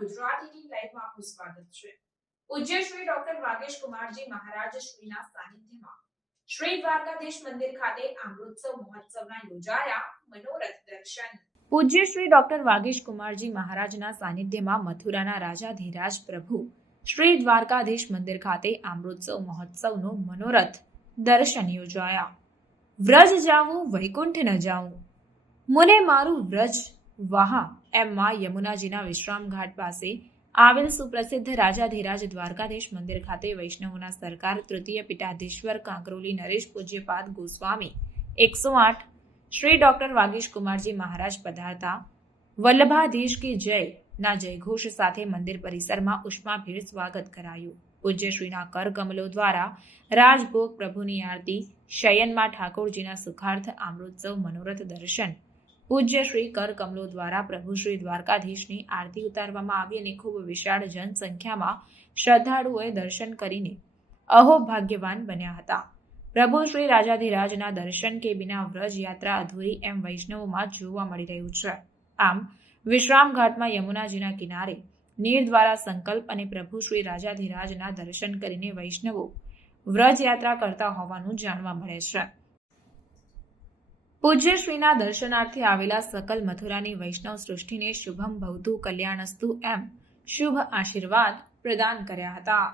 ગુજરાતીની લાઈવમાં આપનું સ્વાગત છે. પૂજ્ય શ્રી ડોક્ટર વાગેશ કુમારજી મહારાજ શ્રીના સાનિધ્યમાં શ્રી દ્વારકાધીશ મંદિર ખાતે અમૃતસર મહોત્સવના યોજાયા મનોરથ દર્શન. પૂજ્ય શ્રી ડોક્ટર વાગેશ કુમારજી મહારાજના સાનિધ્યમાં મથુરાના રાજાધીરાજ પ્રભુ શ્રી દ્વારકાધીશ મંદિર ખાતે અમૃતસર મહોત્સવનો મનોરથ દર્શન યોજાયા. વ્રજ જાવું વૈકુંઠ ન જાવું મને મારું વ્રજ વહા એમ માં યમુનાજીના વિશ્રામ ઘાટ પાસે આવેલ સુપ્રસિદ્ધ રાજાધીરાજ દ્વારકાધીશ મંદિર ખાતે વૈષ્ણવોના સરકાર તૃતીય પીઠાધીશ્વર કાંકરોલી નરેશ પૂજ્યપાદ ગોસ્વામી એકસો આઠ શ્રી ડોક્ટર વાગીશ કુમારજી મહારાજ પધારતા. વલ્લભાધીશ કી જય ના જયઘોષ સાથે મંદિર પરિસરમાં ઉષ્માભેર સ્વાગત કરાયું. પૂજ્ય શ્રીના કર કમલો દ્વારા રાજભોગ પ્રભુની આરતી, શયનમાં ઠાકોરજીના સુખાર્થ, અમૃતસવ મનોરથ દર્શન પૂજ્ય શ્રી કર કમલો દ્વારા પ્રભુ શ્રી દ્વારકાધીશની આરતી ઉતારવામાં આવી અને ખૂબ વિશાળ જનસંખ્યામાં શ્રદ્ધાળુઓએ દર્શન કરીને અહોભાગ્યવાન બન્યા હતા. પ્રભુ શ્રી રાજાધિરાજના દર્શન કે બિના વ્રજ યાત્રા અધૂરી એમ વૈષ્ણવોમાં જોવા મળી રહ્યું છે. આમ, વિશ્રામ ઘાટમાં યમુનાજીના કિનારે નીર દ્વારા સંકલ્પ અને પ્રભુ શ્રી રાજાધિરાજના દર્શન કરીને વૈષ્ણવો વ્રજ યાત્રા કરતા હોવાનું જાણવા મળે છે. પૂજ્ય શ્રીના દર્શનાર્થે આવેલા સકલ મથુરાની વૈષ્ણવ સૃષ્ટિને શુભમ ભવતુ કલ્યાણસ્તુ એમ શુભ આશીર્વાદ પ્રદાન કર્યા હતા.